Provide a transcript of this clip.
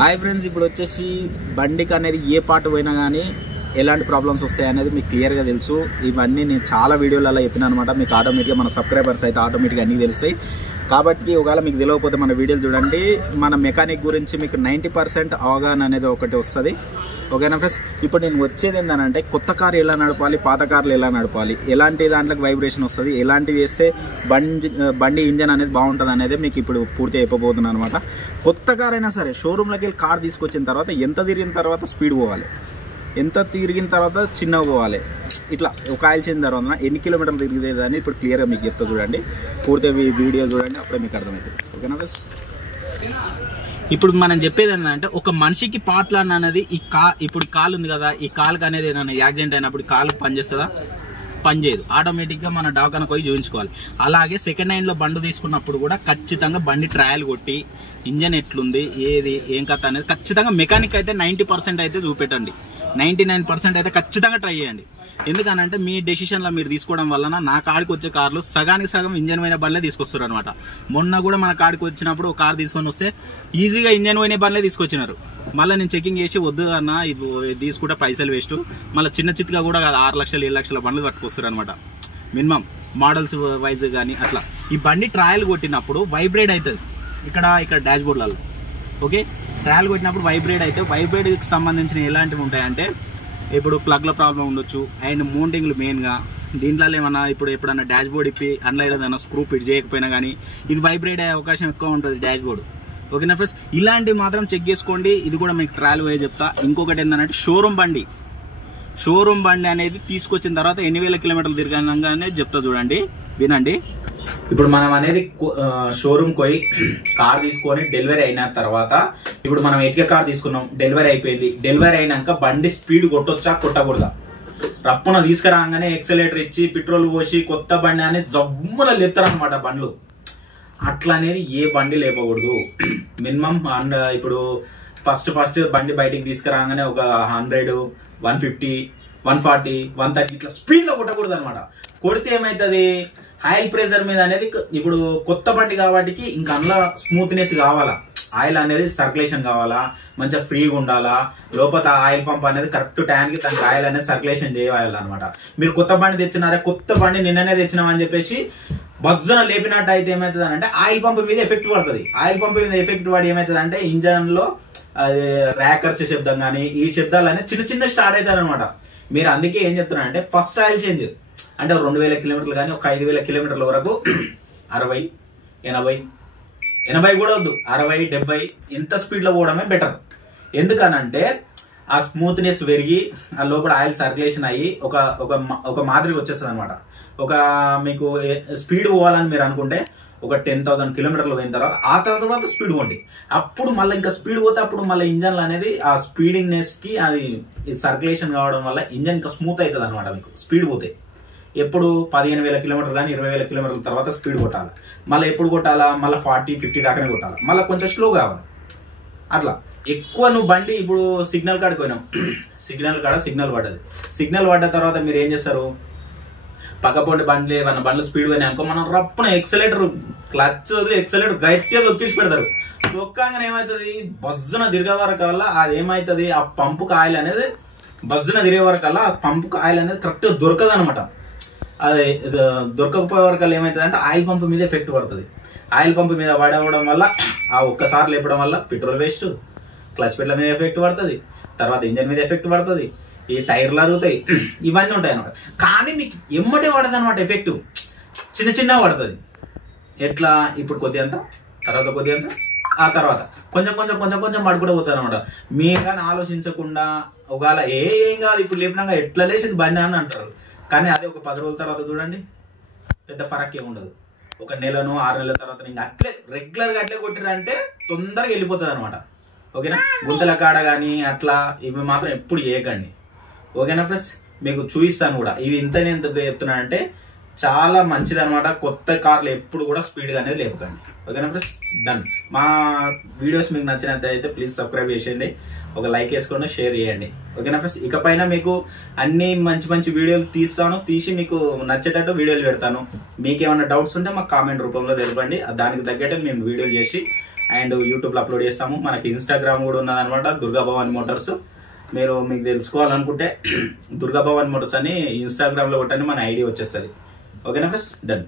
Hi friends, ఇప్పుడు వచ్చేసి బండికి అనేది ఏ పార్ట్ పోయినా కానీ ఎలాంటి ప్రాబ్లమ్స్ వస్తాయి అనేది మీకు క్లియర్గా తెలుసు. ఇవన్నీ నేను చాలా వీడియోలలో చెప్పినా అనమాట. మీకు ఆటోమేటిక్గా మన సబ్స్క్రైబర్స్ అయితే ఆటోమేటిక్గా అన్నీ తెలుస్తాయి. కాబట్టి ఒకవేళ మీకు తెలియకపోతే మన వీడియోలు చూడండి. మన మెకానిక్ గురించి మీకు 90% అవగాహన అనేది ఒకటి వస్తుంది. ఓకేనా ఫ్రెండ్స్? ఇప్పుడు నేను వచ్చేది ఏంటంటే కొత్త కారు ఎలా నడపాలి, పాత కార్లు ఎలా నడపాలి, ఎలాంటి దాంట్లోకి వైబ్రేషన్ వస్తుంది, ఎలాంటివి వేస్తే బండి ఇంజన్ అనేది బాగుంటుంది అనేది మీకు ఇప్పుడు పూర్తి అయిపోతున్నాను అనమాట. కొత్త కార్ అయినా సరే షోరూమ్లోకి వెళ్ళి కార్ తీసుకొచ్చిన తర్వాత ఎంత తిరిగిన తర్వాత స్పీడ్ పోవాలి, ఎంత తిరిగిన తర్వాత చిన్నగా పోవాలి, ఇట్లా ఒక ఆయిల్ చేసిన తర్వాత ఎన్ని కిలోమీటర్లు తిరిగేది అని ఇప్పుడు క్లియర్గా మీకు చెప్తా. చూడండి, పూర్తిగా వీడియో చూడండి, అప్పుడే మీకు అర్థమవుతుంది. ఓకేనా ఫ్రెండ్స్? ఇప్పుడు మనం చెప్పేది ఏంటంటే ఒక మనిషికి పార్ట్లు అనేది ఇప్పుడు కాలు ఉంది కదా, ఈ కాలుకి అనేది ఏదైనా యాక్సిడెంట్ అయినప్పుడు కాలుకి పనిచేస్తుందా? పనిచేయదు. ఆటోమేటిక్గా మన డాక్టర్ని పోయి చూపించుకోవాలి. అలాగే సెకండ్ హ్యాండ్లో బండి తీసుకున్నప్పుడు కూడా ఖచ్చితంగా బండి ట్రయల్ కొట్టి ఇంజన్ ఎట్లుంది, ఏది ఏం కథ అనేది ఖచ్చితంగా మెకానిక్ అయితే 90% అయితే చూపెట్టండి. 99% అయితే ఖచ్చితంగా ట్రై చేయండి. ఎందుకనంటే మీ డెసిషన్లో మీరు తీసుకోవడం వలన నా కాడికి వచ్చే కార్లు సగానికి సగం ఇంజన్ పోయిన బండ్లే తీసుకొస్తారు అనమాట. మొన్న కూడా మన కాడికి వచ్చినప్పుడు ఒక కార్ తీసుకొని వస్తే ఈజీగా ఇంజన్ పోయిన బండ్లే తీసుకొచ్చినారు. మళ్ళీ నేను చెకింగ్ చేసి వద్దు అన్న తీసుకుంటే పైసలు వేస్ట్, మళ్ళీ చిన్న చిత్తుగా కూడా కాదు 6 లక్షలు 7 లక్షల బండ్లు పట్టుకొస్తారు అనమాట. మినిమం మోడల్స్ వైజ్ కానీ అట్లా. ఈ బండి ట్రయల్ కొట్టినప్పుడు వైబ్రేట్ అవుతుంది ఇక్కడ డాష్ బోర్డ్లలో. ఓకే, ట్రయల్ కొట్టినప్పుడు వైబ్రేట్ అయితే వైబ్రేట్కి సంబంధించిన ఎలాంటివి ఉంటాయంటే ఇప్పుడు ప్లగ్ల ప్రాబ్లం ఉండొచ్చు, అండ్ మౌంటింగ్లు మెయిన్గా. దీంట్లో ఏమన్నా ఇప్పుడు ఎప్పుడన్నా డాష్ బోర్డ్ ఇప్పి అందులో ఏదైనా స్క్రూ ఫిట్ చేయకపోయినా కానీ ఇది వైబ్రేట్ అయ్యే అవకాశం ఎక్కువ ఉంటుంది డాష్ బోర్డు. ఓకేనా ఫ్రెండ్స్? ఇలాంటివి మాత్రం చెక్ చేసుకోండి. ఇది కూడా మీకు ట్రయల్ పోయి చెప్తా. ఇంకొకటి ఏంటంటే షోరూమ్ బండి అనేది తీసుకొచ్చిన తర్వాత ఎన్ని వేల కిలోమీటర్లు తిరగనగానే చెప్తా. చూడండి, వినండి. ఇప్పుడు మనం అనేది షోరూమ్ పోయి కార్ తీసుకొని డెలివరీ అయిన తర్వాత ఇప్పుడు మనం ఎట్లా కార్ తీసుకున్నాం, డెలివరీ అయిపోయింది. డెలివరీ అయినాక బండి స్పీడ్ కొట్టొచ్చా కొట్టకూడదా? రప్పున తీసుకురాగానే ఎక్సలేటర్ ఇచ్చి పెట్రోల్ పోసి కొత్త బండి అనేది జమ్మున లేపుతారనమాట బండ్లు. అట్లా అనేది ఏ బండి లేపకూడదు. మినిమం ఇప్పుడు ఫస్ట్ బండి బయటికి తీసుకురాగానే ఒక 100, 150, 140, 130 ఇట్లా స్పీడ్ లో కొట్టకూడదు అనమాట. కొడితే ఏమైతుంది, ఆయిల్ ప్రెషర్ మీద అనేది ఇప్పుడు కొత్త బండి కాబట్టి ఇంకా అందులో స్మూత్నెస్ కావాలా, ఆయిల్ అనేది సర్క్యులేషన్ కావాలా, మంచిగా ఫ్రీగా ఉండాలా, లోపల ఆయిల్ పంప్ అనేది కరెక్ట్ టైంకి దానికి ఆయిల్ అనేది సర్క్యులేషన్ చేయాలన్నమాట. మీరు కొత్త బండి తెచ్చినారా, కొత్త బండి నిన్ననే తెచ్చినామని చెప్పేసి బజ్జన లేపినట్టు అయితే ఏమవుతుంది అంటే ఆయిల్ పంప్ మీద ఎఫెక్ట్ పడుతుంది. ఆయిల్ పంప్ మీద ఎఫెక్ట్ పడి ఏమవుతుంది అంటే ఇంజన్ లో ర్యాకర్స్ శబ్దం కానీ ఈ శబ్దాలు అనేది చిన్న స్టార్ట్ అవుతాయి అనమాట. మీరు అందుకే ఏం చెప్తున్నా అంటే ఫస్ట్ ఆయిల్ చేంజ్ అంటే 2000 కిలోమీటర్లు కానీ ఒక 5000 కిలోమీటర్ల వరకు 60, 80 కూడా వద్దు, 60, 70 ఎంత స్పీడ్ లో పోవడమే బెటర్. ఎందుకనంటే ఆ స్మూత్నెస్ పెరిగి ఆ లోపల ఆయిల్ సర్క్యులేషన్ అయ్యి ఒక మాదిరిగా వచ్చేస్తుంది అనమాట. ఒక మీకు స్పీడ్ పోవాలని మీరు అనుకుంటే ఒక 10,000 కిలోమీటర్లు పోయిన తర్వాత ఆ తర్వాత స్పీడ్ పోండి. అప్పుడు మళ్ళీ ఇంకా స్పీడ్ పోతే అప్పుడు మళ్ళీ ఇంజన్ అనేది ఆ స్పీడింగ్నెస్ కి అది సర్క్యులేషన్ కావడం వల్ల ఇంజన్ ఇంకా స్మూత్ అవుతుంది అనమాట. మీకు స్పీడ్ పోతే ఎప్పుడు 15,000 కిలోమీటర్లు కానీ 20,000 కిలోమీటర్ల తర్వాత స్పీడ్ కొట్టాలి. మళ్ళీ ఎప్పుడు కొట్టాలా, మళ్ళీ 40, 50 దాకానే కొట్టాలి. మళ్ళీ కొంచెం స్లో కావాలి. అట్లా ఎక్కువ నువ్వు బండి ఇప్పుడు సిగ్నల్ కాడికి పోయినావు, సిగ్నల్ పడ్డది. సిగ్నల్ పడ్డ తర్వాత మీరు ఏం చేస్తారు, పక్కపోండి బండ్లు ఏమన్నా బండ్లు స్పీడ్ పోయినాయనుకో మనం రప్పున ఎక్సలేటర్ క్లచ్ వదిలి ఎక్సలేటర్ గట్టిగా దొక్కించి పెడతారు. దొక్కంగానే ఏమవుతుంది, బజ్జున తిరిగే వరకల్లా అది ఏమవుతుంది, ఆ పంపుకు ఆయిల్ అనేది బజ్జున తిరిగే వరకల్లా ఆ పంపుకు ఆయిల్ అనేది కరెక్ట్ గా దొరకదు అనమాట. అది దొరకకపోయే వరకల్లా ఏమవుతుంది అంటే ఆయిల్ పంపు మీద ఎఫెక్ట్ పడుతుంది. ఆయిల్ పంపు మీద పడవడం వల్ల ఆ ఒక్కసారి లేపడం వల్ల పెట్రోల్ వేస్ట్, క్లచ్ పెట్ల మీద ఎఫెక్ట్ పడుతుంది, తర్వాత ఇంజన్ మీద ఎఫెక్ట్ పడుతుంది, ఈ టైర్లు అరుగుతాయి, ఇవన్నీ ఉంటాయి అనమాట. కానీ మీకు ఎమ్మటే పడదు అనమాట ఎఫెక్ట్, చిన్న పడుతుంది. ఎట్లా, ఇప్పుడు కొద్ది అంత, తర్వాత కొద్ది అంత, ఆ తర్వాత కొంచెం పడుకుంటూ పోతారు అనమాట. మీరు కానీ ఆలోచించకుండా ఒకవేళ ఏం కాదు ఇప్పుడు లేపినాక ఎట్లా లేచింది బండి అని అంటారు. కానీ అదే ఒక 10 రోజుల తర్వాత చూడండి పెద్ద ఫరక్ ఏమి ఉండదు. ఒక నెలను 6 నెలల తర్వాత ఇంకా అట్లే రెగ్యులర్ గా అట్లే కొట్టిరంటే తొందరగా వెళ్ళిపోతుంది అనమాట. ఓకేనా? గుంతల కాడ కానీ అట్లా ఇవి మాత్రం ఎప్పుడు చేయకండి. ఓకేనా ఫ్రెండ్స్? మీకు చూపిస్తాను కూడా. ఇవి నేను ఎంత చెప్తున్నా అంటే చాలా మంచిది అనమాట. కొత్త కార్లు ఎప్పుడు కూడా స్పీడ్ గా అనేది లేపకండి. ఓకేనా ఫ్రెండ్స్? డన్. మా వీడియోస్ మీకు నచ్చినట్లయితే ప్లీజ్ సబ్స్క్రైబ్ చేసేయండి, ఒక లైక్ వేసుకోండి, షేర్ చేయండి. ఓకేనా ఫ్రెండ్స్? ఇకపైన మీకు అన్ని మంచి వీడియోలు తీసి మీకు నచ్చేటట్టు వీడియోలు పెడతాను. మీకు ఏమైనా డౌట్స్ ఉంటే మాకు కామెంట్ రూపంలో తెలపండి. దానికి తగ్గట్టు మేము వీడియోలు చేసి అండ్ యూట్యూబ్లో అప్లోడ్ చేస్తాము. మనకి ఇన్స్టాగ్రామ్ కూడా ఉన్నదనమాట, దుర్గా భవాని మోటార్స్. మీకు తెలుసుకోవాలనుకుంటే దుర్గా భవాని మోటార్స్ అని ఇన్స్టాగ్రామ్లో కొట్టండి, మన ఐడి వచ్చేస్తుంది. ఓకేనా ఫ్రెండ్స్, డన్.